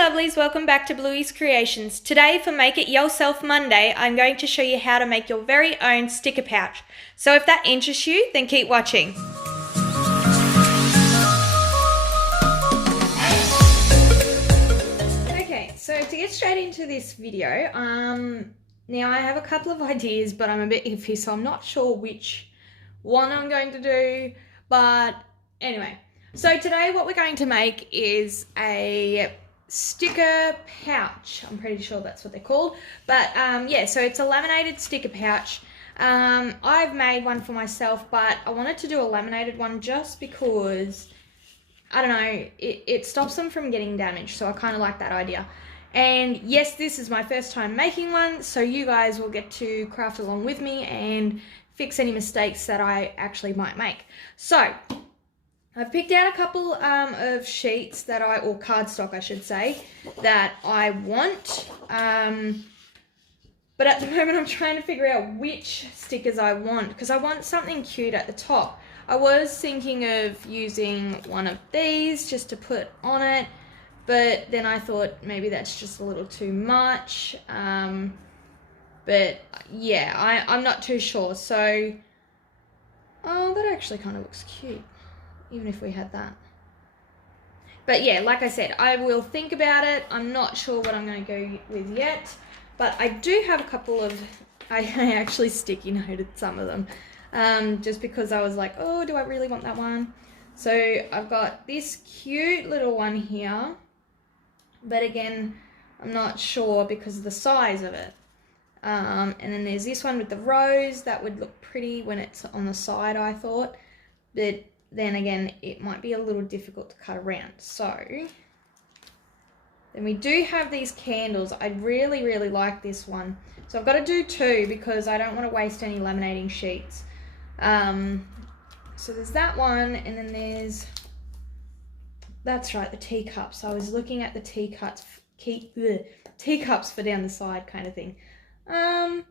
lovelies, welcome back to Bluey's Creations. Today for Make It Yourself Monday, I'm going to show you how to make your very own sticker pouch. So if that interests you, then keep watching. Okay, so to get straight into this video, now I have a couple of ideas, but I'm a bit iffy, so I'm not sure which one I'm going to do, but anyway. So today what we're going to make is a sticker pouch. I'm pretty sure that's what they're called, but yeah, so it's a laminated sticker pouch. I've made one for myself, but I wanted to do a laminated one just because, I don't know, it stops them from getting damaged, so I kind of like that idea. And yes, this is my first time making one, so you guys will get to craft along with me and fix any mistakes that I actually might make. So I've picked out a couple of sheets that or cardstock I should say, that I want. But at the moment I'm trying to figure out which stickers I want, because I want something cute at the top. I was thinking of using one of these just to put on it, but then I thought maybe that's just a little too much. But yeah, I'm not too sure. So, oh, that actually kind of looks cute, even if we had that. But yeah, like I said, I will think about it. I'm not sure what I'm going to go with yet, but I do have a couple of, I actually sticky noted some of them, just because I was like, oh, do I really want that one? So I've got this cute little one here, but again, I'm not sure because of the size of it. And then there's this one with the rose. That would look pretty when it's on the side, I thought, but then again, it might be a little difficult to cut around. So then we do have these candles. I really, really like this one. So I've got to do two because I don't want to waste any laminating sheets. So there's that one, and then there's, that's right, the teacups. I was looking at the teacups for down the side kind of thing. I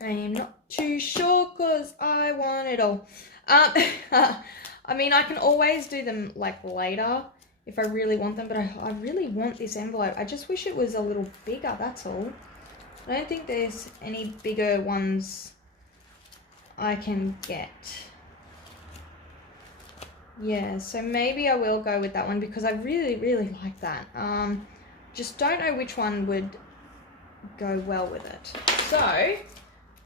am not too sure because I want it all. I mean, I can always do them like later if I really want them, but I really want this envelope. I just wish it was a little bigger, that's all. I don't think there's any bigger ones I can get. Yeah, so maybe I will go with that one because I really, really like that. Just don't know which one would go well with it. So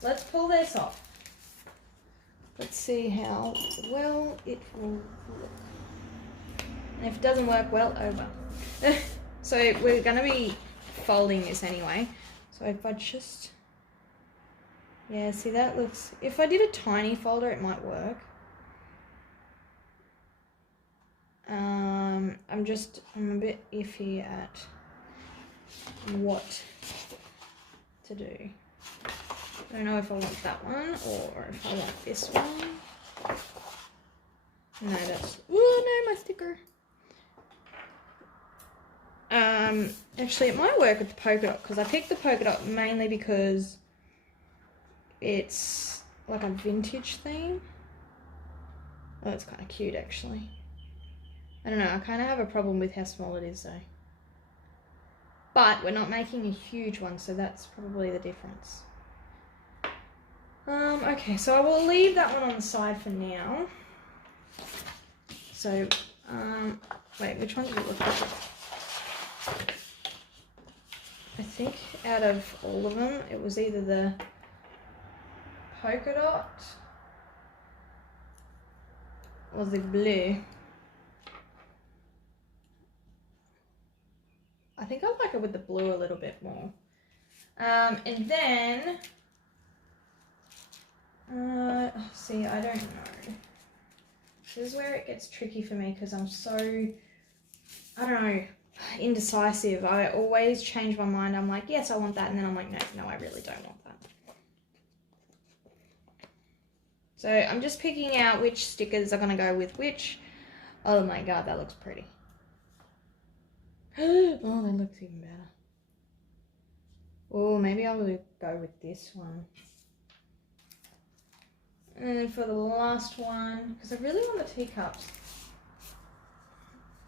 let's pull this off. Let's see how well it will look. And if it doesn't work well, oh well. So we're going to be folding this anyway. So if I just, yeah, see that looks, if I did a tiny folder it might work. I'm a bit iffy at what to do. I don't know if I want that one or if I want this one. No, that's, oh no, my sticker. Actually it might work with the polka dot because I picked the polka dot mainly because it's like a vintage theme. Oh, it's kind of cute actually. I don't know, I kind of have a problem with how small it is though. But we're not making a huge one, so that's probably the difference. Okay, so I will leave that one on the side for now. So, wait, which one did it look like? I think out of all of them, it was either the polka dot or the blue. I think I like it with the blue a little bit more. And then, see, I don't know. This is where it gets tricky for me because I'm so, I don't know, indecisive. I always change my mind. I'm like, yes, I want that. And then I'm like, no, I really don't want that. So I'm just picking out which stickers are going to go with which. Oh my God, that looks pretty. Oh, that looks even better. Oh, maybe I will go with this one. And then for the last one, because I really want the teacups.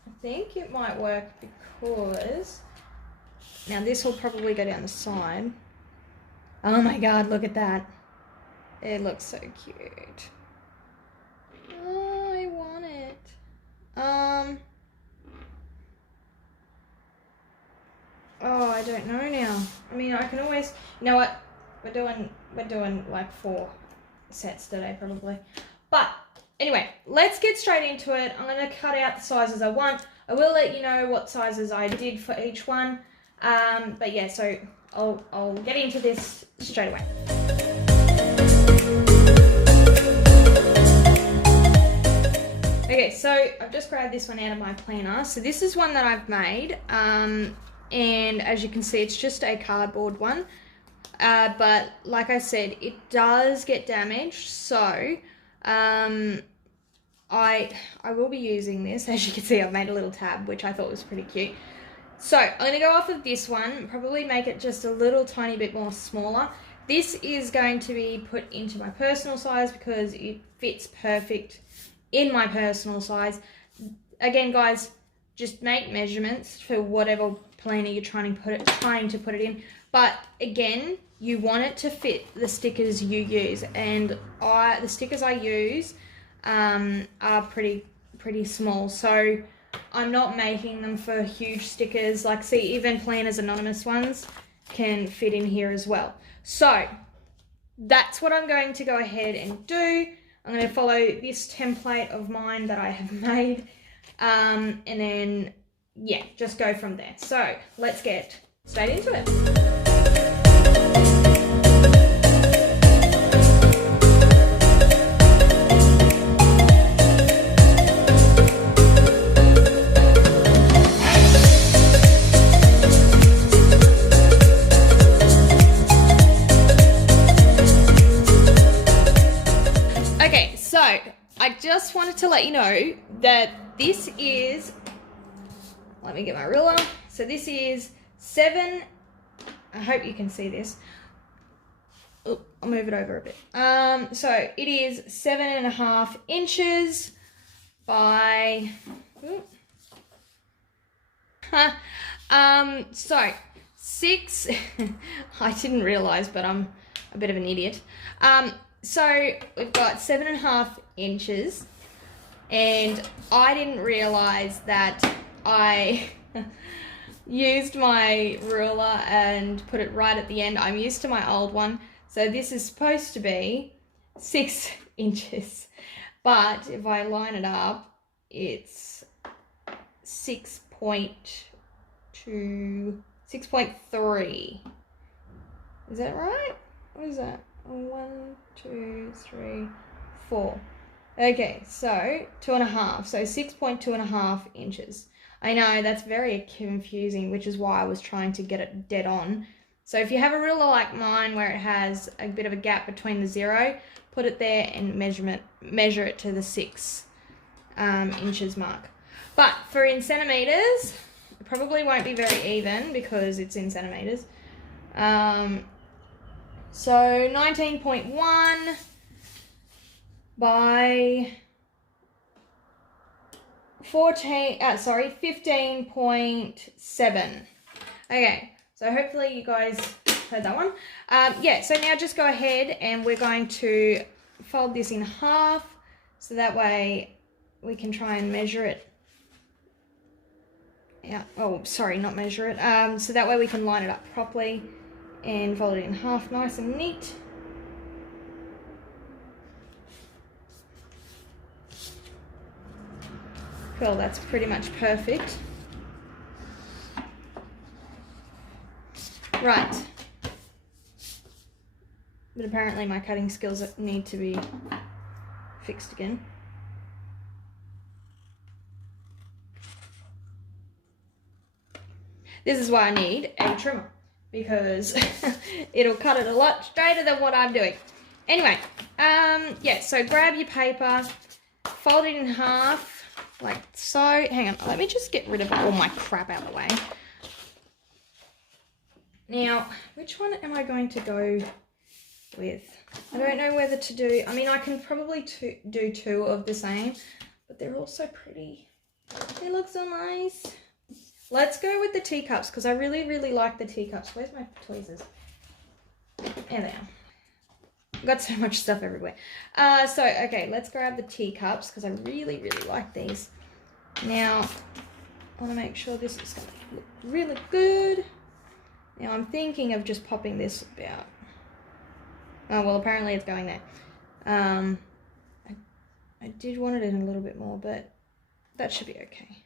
I think it might work because now this will probably go down the side. Oh my god, look at that. It looks so cute. Oh, I want it. Oh, I don't know now. I mean, I can always, you know what? We're doing like 4 sets today probably. But anyway, let's get straight into it. I'm going to cut out the sizes I want. I will let you know what sizes I did for each one. But yeah, so I'll get into this straight away. Okay, so I've just grabbed this one out of my planner. So this is one that I've made. And as you can see, it's just a cardboard one. But like I said, it does get damaged. So I will be using this. As you can see, I've made a little tab, which I thought was pretty cute. So I'm going to go off of this one, probably make it just a little tiny bit more smaller. This is going to be put into my personal size because it fits perfect in my personal size. Again, guys, just make measurements for whatever planner you're trying to put it in. But again, you want it to fit the stickers you use, and the stickers I use are pretty small. So I'm not making them for huge stickers. Like, see, even Planners Anonymous ones can fit in here as well. So that's what I'm going to go ahead and do. I'm going to follow this template of mine that I have made, and then, yeah, just go from there. So let's get straight into it. Okay, so I just wanted to let you know that this is, let me get my ruler. So this is 7, I hope you can see this. Oh, I'll move it over a bit. So it is 7.5 inches by, so 6, I didn't realize, but I'm a bit of an idiot. So we've got 7.5 inches, and I didn't realize that I used my ruler and put it right at the end. I'm used to my old one, so this is supposed to be 6 inches, but if I line it up, it's 6.3. Is that right? What is that? 1, 2, 3, 4. Okay, so 2.5. So 6.2.5 inches. I know that's very confusing, which is why I was trying to get it dead on. So if you have a ruler like mine where it has a bit of a gap between the 0, put it there and measure it to the 6 inches mark. But for in centimeters, it probably won't be very even because it's in centimeters. So 19.1 by 15.7. Okay, so hopefully you guys heard that one. Yeah, so now just go ahead and we're going to fold this in half so that way we can try and measure it. Yeah, oh, sorry, not measure it. So that way we can line it up properly and fold it in half nice and neat. Well, that's pretty much perfect. Right. But apparently my cutting skills need to be fixed again. This is why I need a trimmer, because it'll cut it a lot straighter than what I'm doing. Anyway, yeah, so grab your paper, fold it in half, like so. Hang on, let me just get rid of all my crap out of the way. Now, which one am I going to go with? I don't know whether to do, I mean, I can probably do 2 of the same, but they're also pretty They look so nice. Let's go with the teacups because I really, really like the teacups. Where's my tweezers? There they are. I've got so much stuff everywhere. Okay, let's grab the teacups because I really, really like these. Now, I want to make sure this is going to look really good. Now, I'm thinking of just popping this about. Oh, well, apparently it's going there. I did want it in a little bit more, but that should be okay.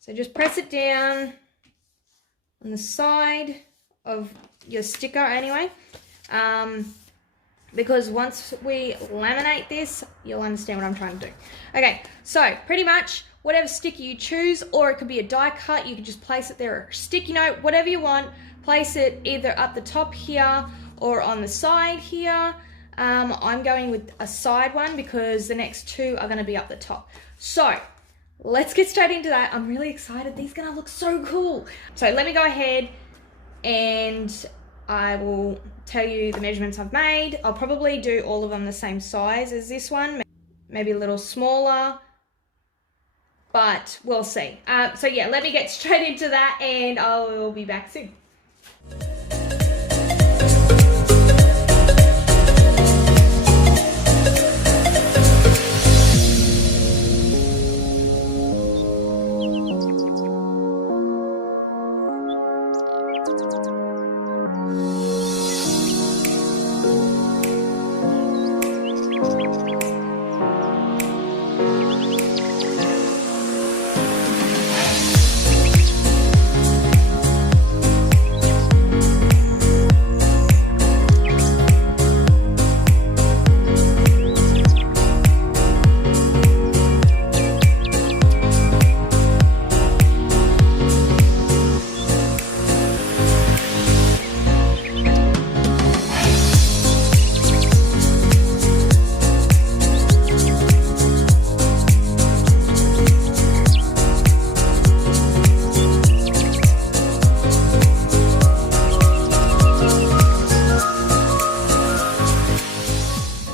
So just press it down on the side of your sticker anyway. Because once we laminate this, you'll understand what I'm trying to do. Okay, so pretty much whatever sticker you choose, or it could be a die cut, you can just place it there, or a sticky note, whatever you want, place it either up the top here or on the side here. I'm going with a side one because the next two are going to be up the top. So let's get straight into that. I'm really excited. These are going to look so cool. So let me go ahead and I will tell you the measurements I've made. I'll probably do all of them the same size as this one, maybe a little smaller, but we'll see. So yeah, let me get straight into that and I will be back soon.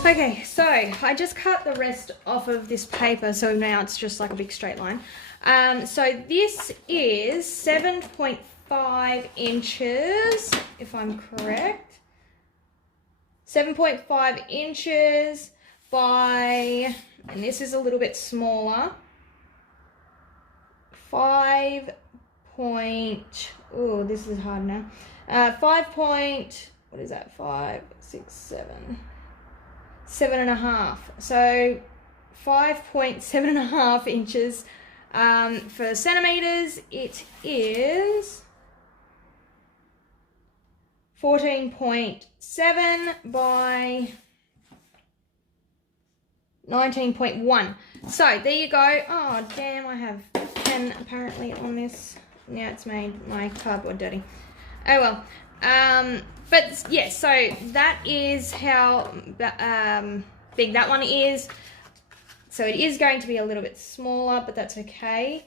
Okay, so I just cut the rest off of this paper, so now it's just like a big straight line. So this is 7.5 inches, if I'm correct. 7.5 inches by, and this is a little bit smaller, 5 point, oh, this is hard now. 5 point, what is that, 5, 6, 7. 7.5, so 5.7.5 inches. For centimeters, it is 14.7 by 19.1. So there you go. Oh damn, I have pen apparently on this. Now it's made my cardboard dirty. Oh well. But yeah, so that is how big that one is. So it is going to be a little bit smaller, but that's okay.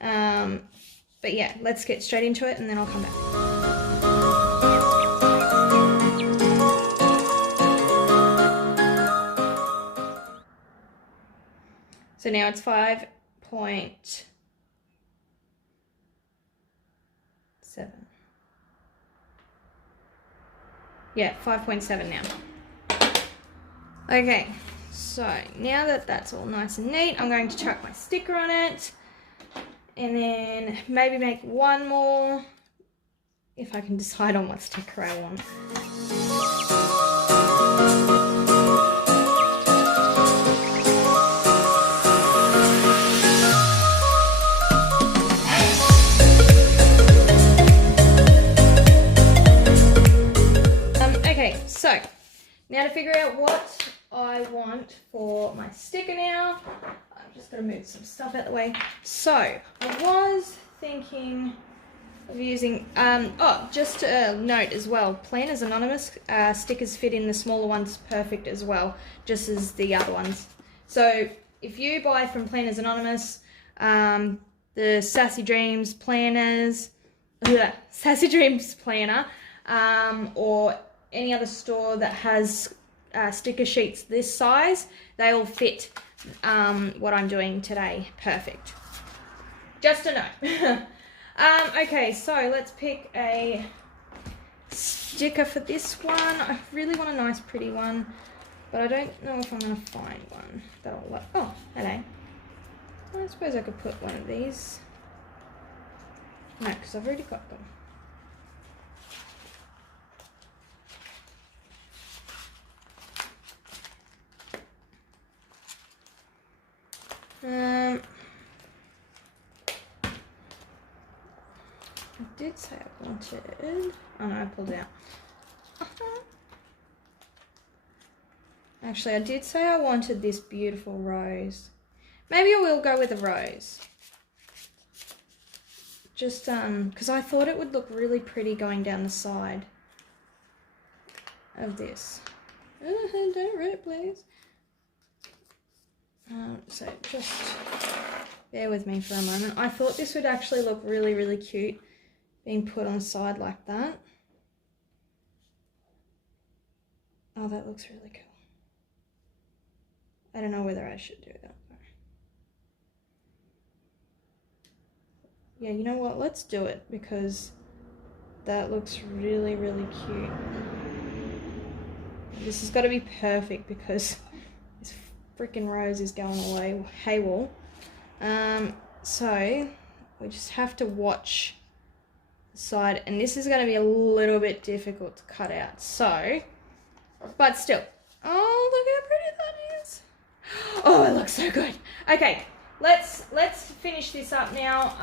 But yeah, let's get straight into it and then I'll come back. So now it's 5.7. Yeah, 5.7 now. Okay, so now that that's all nice and neat, I'm going to chuck my sticker on it and then maybe make one more if I can decide on what sticker I want. So, now to figure out what I want for my sticker now, I'm just going to move some stuff out the way. So, I was thinking of using, just a note as well, Planners Anonymous stickers fit in the smaller ones perfect as well, just as the other ones. So, if you buy from Planners Anonymous, the Sassy Dreams Planners, Sassy Dreams Planner, or any other store that has sticker sheets this size, they will fit what I'm doing today perfect. Just to know. Okay, so let's pick a sticker for this one. I really want a nice pretty one, but I don't know if I'm going to find one that I'll like. Oh, hello. I suppose I could put one of these. No, because I've already got them. I did say I wanted. Oh no, I pulled it out. Actually, I did say I wanted this beautiful rose. Maybe I will go with a rose. Just because I thought it would look really pretty going down the side of this. Don't rip, please. So just bear with me for a moment. I thought this would actually look really, really cute being put on the side like that. Oh, that looks really cool. I don't know whether I should do that. Yeah, you know what? Let's do it because that looks really, really cute. This has got to be perfect because this freaking rose is going away haywall. So we just have to watch the side, and this is going to be a little bit difficult to cut out. So, but still. Oh, look how pretty that is. Oh, it looks so good. Okay, let's finish this up now.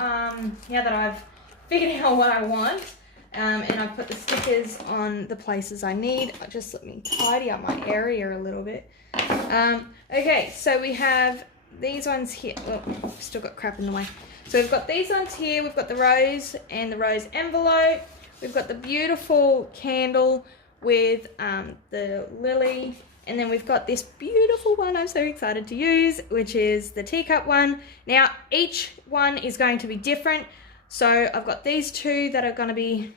Now that I've figured out what I want, and I've put the stickers on the places I need. Just let me tidy up my area a little bit. Okay, so we have these ones here. Oh, still got crap in the way. So we've got these ones here. We've got the rose and the rose envelope. We've got the beautiful candle with the lily. And then we've got this beautiful one I'm so excited to use, which is the teacup one. Now, each one is going to be different. So I've got these two that are going to be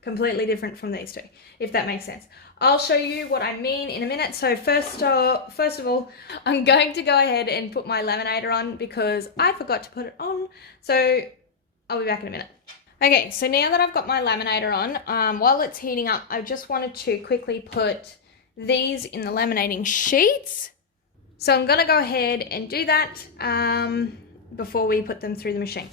completely different from these two, if that makes sense. I'll show you what I mean in a minute. So first of all, I'm going to go ahead and put my laminator on because I forgot to put it on. So I'll be back in a minute. Okay, so now that I've got my laminator on, while it's heating up, I just wanted to quickly put these in the laminating sheets. So I'm gonna go ahead and do that before we put them through the machine.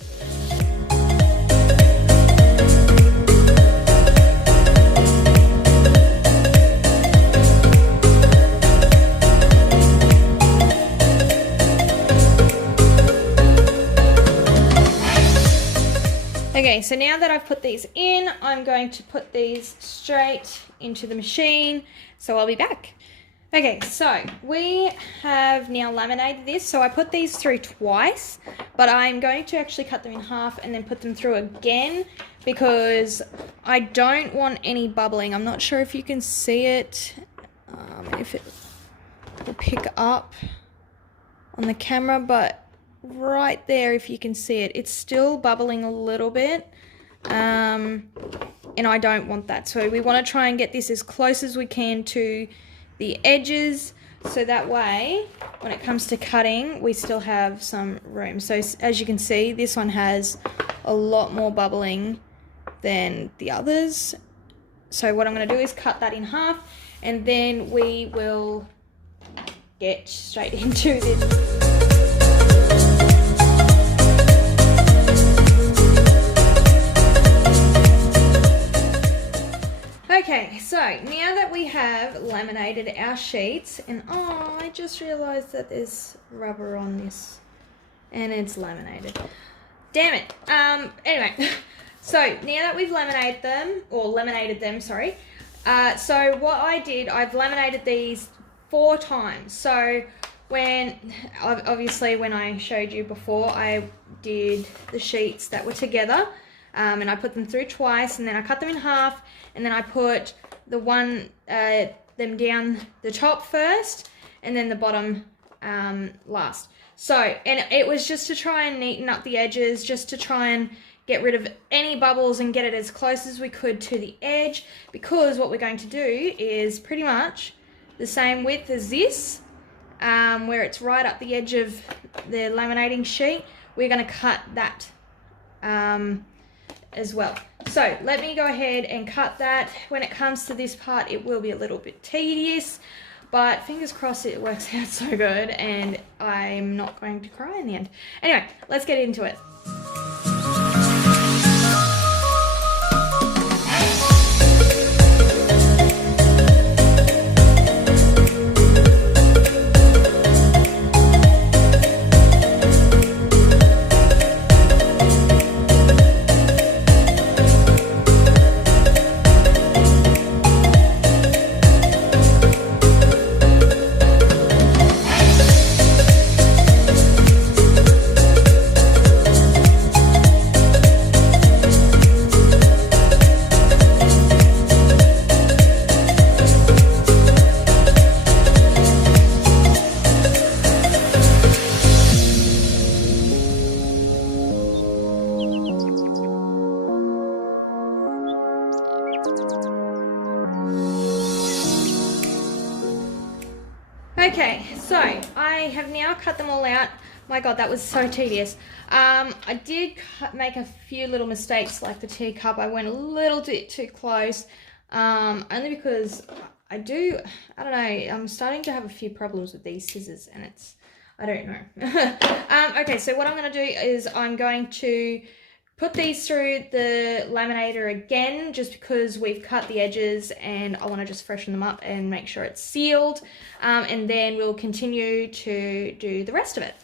Okay, so now that I've put these in, I'm going to put these straight into the machine, so I'll be back. Okay, so we have now laminated this, so I put these through twice, but I'm going to actually cut them in half and then put them through again because I don't want any bubbling. I'm not sure if you can see it, if it will pick up on the camera, but right there, if you can see it, it's still bubbling a little bit, and I don't want that. So we want to try and get this as close as we can to the edges, so that way when it comes to cutting we still have some room. So as you can see, this one has a lot more bubbling than the others. So what I'm going to do is cut that in half, and then we will get straight into this. Okay, so now that we have laminated our sheets, and oh, I just realized that there's rubber on this and it's laminated. Damn it. Anyway, so now that we've laminated them, sorry. So what I did, I've laminated these 4 times. So obviously when I showed you before, I did the sheets that were together. And I put them through twice, and then I cut them in half, and then I put them down the top first, and then the bottom last. So, and it was just to try and neaten up the edges, just to try and get rid of any bubbles and get it as close as we could to the edge, because what we're going to do is pretty much the same width as this, where it's right up the edge of the laminating sheet. We're going to cut that as well. So let me go ahead and cut that. When it comes to this part, it will be a little bit tedious, but fingers crossed it works out so good and I'm not going to cry in the end. Anyway, let's get into it. Okay, so I have now cut them all out. My God, that was so tedious. I did make a few little mistakes, like the teacup. I went a little bit too close, only because I don't know, I'm starting to have a few problems with these scissors and I don't know. Okay, so what I'm going to do is I'm going to put these through the laminator again, just because we've cut the edges and I want to just freshen them up and make sure it's sealed. And then we'll continue to do the rest of it.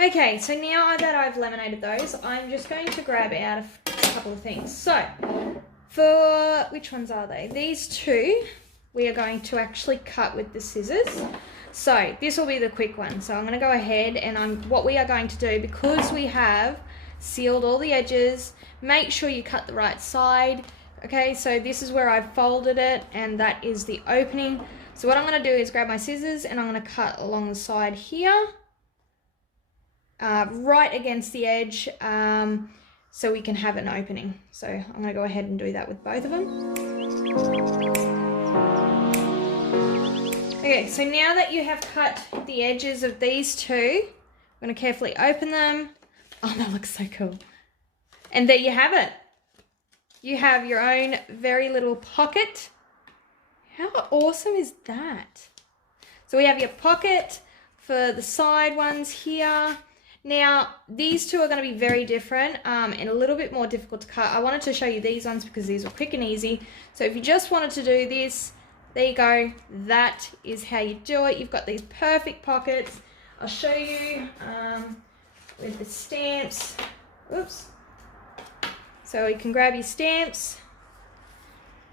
Okay, so now that I've laminated those, I'm just going to grab out a couple of things. So, for, which ones are they? These two, we are going to actually cut with the scissors. So, this will be the quick one. So, I'm going to go ahead and what we are going to do, because we have sealed all the edges, make sure you cut the right side. Okay, so this is where I've folded it and that is the opening. So what I'm going to do is grab my scissors and I'm going to cut along the side here, right against the edge, so we can have an opening. So I'm going to go ahead and do that with both of them. Okay, so now that you have cut the edges of these two, I'm going to carefully open them. Oh, that looks so cool. And there you have it. You have your own very little pocket. How awesome is that? So we have your pocket for the side ones here. Now, these two are going to be very different and a little bit more difficult to cut. I wanted to show you these ones because these were quick and easy. So if you just wanted to do this, there you go. That is how you do it. You've got these perfect pockets. I'll show you with the stamps. Oops. So you can grab your stamps,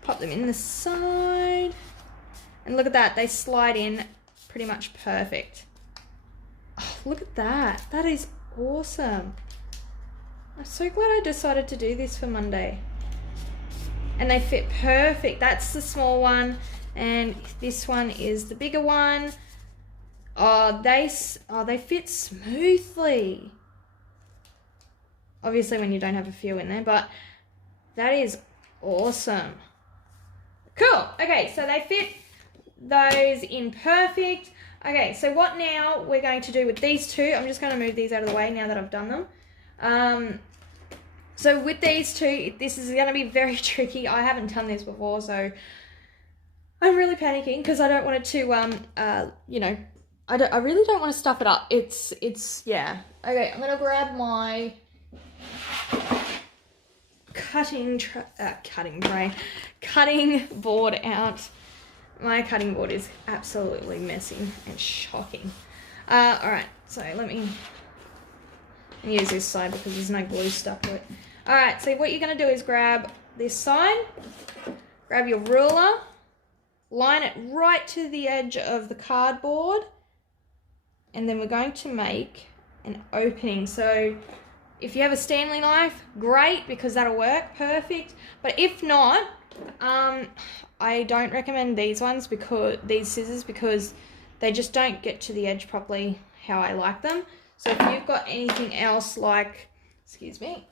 pop them in the side, and look at that, they slide in pretty much perfect. Oh, look at that, that is awesome. I'm so glad I decided to do this for Monday. And they fit perfect. That's the small one, and this one is the bigger one. Oh, they fit smoothly. Obviously when you don't have a few in there, but that is awesome. Cool. Okay, so they fit those in perfect. Okay, so what now we're going to do with these two, I'm just going to move these out of the way now that I've done them. So with these two, this is going to be very tricky. I haven't done this before, so I'm really panicking because I don't want it to, you know, I really don't want to stuff it up. Yeah. Okay, I'm going to grab my cutting board out. My cutting board is absolutely messy and shocking. Alright, so let me use this side because there's no glue stuck to it. Alright, so what you're going to do is grab this side, grab your ruler, line it right to the edge of the cardboard, and then we're going to make an opening. So if you have a Stanley knife, great, because that'll work perfect. But if not, I don't recommend these ones, because these scissors, because they just don't get to the edge properly how I like them. So if you've got anything else like, excuse me,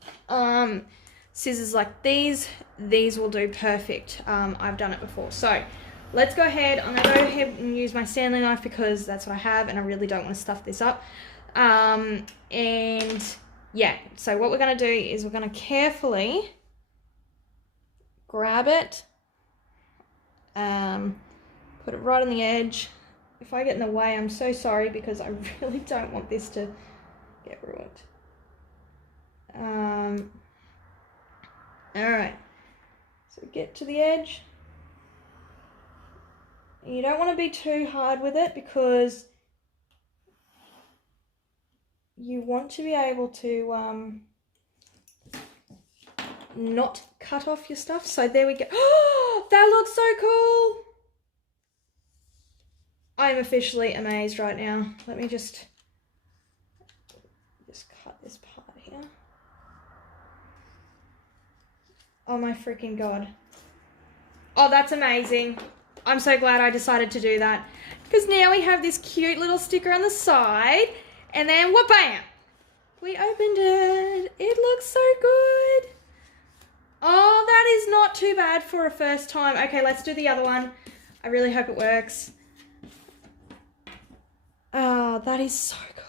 scissors like these will do perfect. I've done it before. So let's go ahead. I'm gonna go ahead and use my Stanley knife because that's what I have and I really don't want to stuff this up. And yeah, so what we're gonna do is we're gonna carefully grab it, put it right on the edge. If I get in the way, I'm so sorry because I really don't want this to get ruined. Alright, so get to the edge. And you don't want to be too hard with it because you want to be able to not cut off your stuff. So there we go. Oh, that looks so cool. I'm officially amazed right now. Let me just cut this part here. Oh my freaking God. Oh, that's amazing. I'm so glad I decided to do that. Because now we have this cute little sticker on the side. And then, whoop-bam! We opened it. It looks so good. Oh, that is not too bad for a first time. Okay, let's do the other one. I really hope it works. Oh, that is so cool.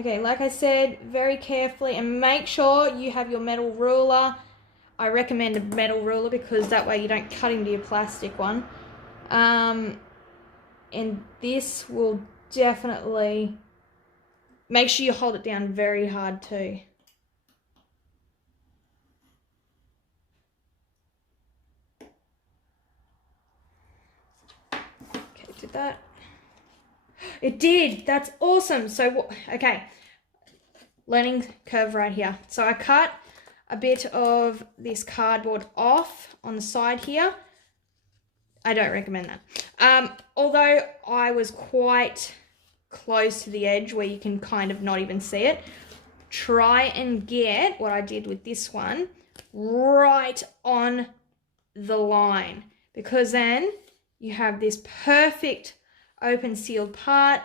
Okay, like I said, very carefully, and make sure you have your metal ruler. I recommend a metal ruler because that way you don't cut into your plastic one. And this will definitely, make sure you hold it down very hard too. Okay, did that. It did. That's awesome. So, okay, learning curve right here. So I cut a bit of this cardboard off on the side here. I don't recommend that. Although I was quite close to the edge where you can kind of not even see it, try and get what I did with this one right on the line, because then you have this perfect open sealed part.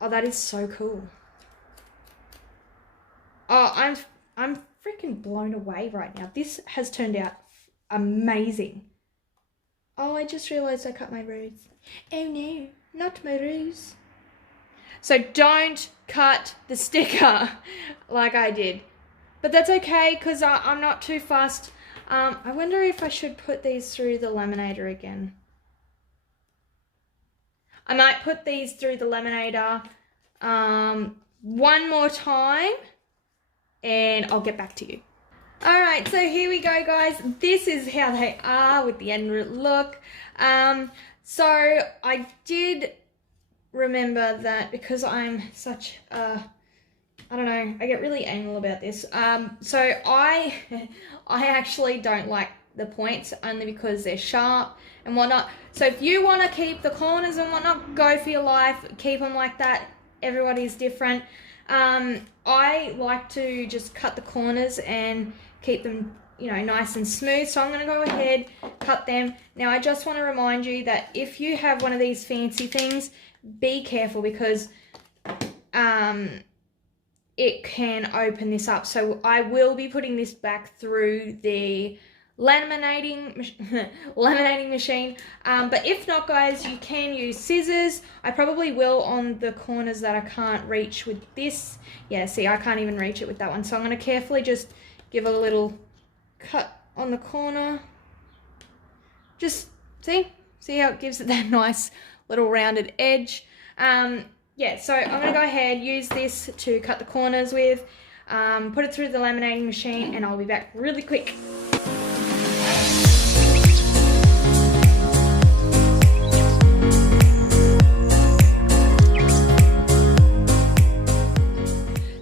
Oh, that is so cool. Oh, I'm freaking blown away right now. This has turned out amazing. Oh, I just realized I cut my rose. Oh no, not my rose. So don't cut the sticker like I did. But that's okay because I'm not too fussed. I wonder if I should put these through the laminator again. I might put these through the laminator one more time and I'll get back to you. Alright, so here we go, guys. This is how they are with the end look. So I did remember that because I'm such a, I don't know, I get really anal about this. So I actually don't like the points only because they're sharp and whatnot. So if you want to keep the corners and whatnot, go for your life, keep them like that. Everybody's different. I like to just cut the corners and keep them, you know, nice and smooth. So I'm going to go ahead, cut them. Now I just want to remind you that if you have one of these fancy things, be careful because it can open this up. So I will be putting this back through the laminating machine, but if not, guys, you can use scissors. I probably will on the corners that I can't reach with this. Yeah, see, I can't even reach it with that one, so I'm going to carefully just give a little cut on the corner. Just see how it gives it that nice little rounded edge. Yeah, so I'm going to go ahead, use this to cut the corners with, put it through the laminating machine, and I'll be back really quick.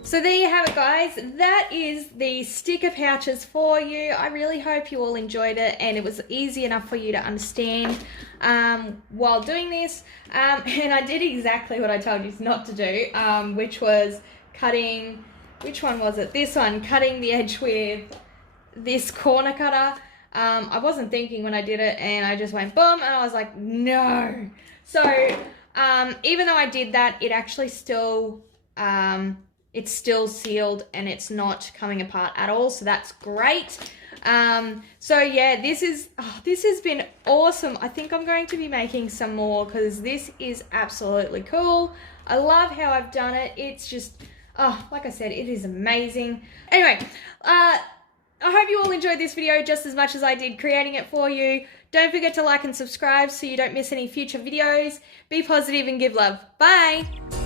So there you have it, guys. That is the sticker pouches for you. I really hope you all enjoyed it and it was easy enough for you to understand while doing this. And I did exactly what I told you not to do, which was cutting, which one was it? This one, cutting the edge with this corner cutter. I wasn't thinking when I did it and I just went boom and I was like, no. So even though I did that, it actually still, it's still sealed and it's not coming apart at all, so that's great. So yeah, this has been awesome. I think I'm going to be making some more because this is absolutely cool. I love how I've done it. It's just, like I said, it is amazing. Anyway, I hope you all enjoyed this video just as much as I did creating it for you. Don't forget to like and subscribe so you don't miss any future videos. Be positive and give love. Bye!